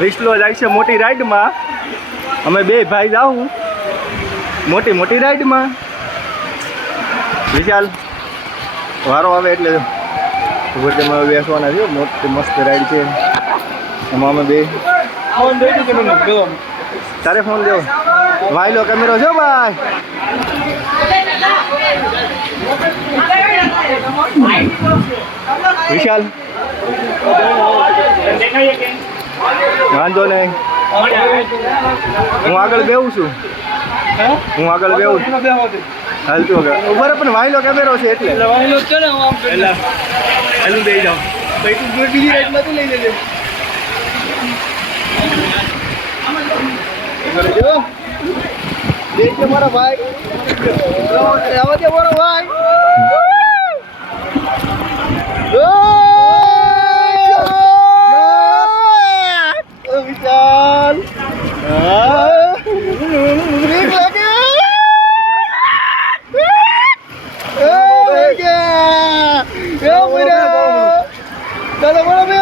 વિસલો જાય છે મોટી રાઈડમાં. અમે બે ભાઈ જાઉં મોટી રાઈડમાં. વિશાલ વારો આવે એટલે તેમાં બેસવાના છે. મોટી મસ્ત રાઈડ છે. એમાં અમે બે તારે ફોન દેવો વાયલો કેમેરો છો ભાઈ. વિશાલ વાંધો નહીં હું આગળ બેવું છું. હાલતું ઉભા પણ વાયલો કેમેરો છે એટલે બે જાઓ બીજી રાઈડમાં તું લઈ લેજે. દેખ મારા ભાઈ આવા દે મારો ભાઈ. વિશાલ બ્રેક લાગે. ચાલો બરાબર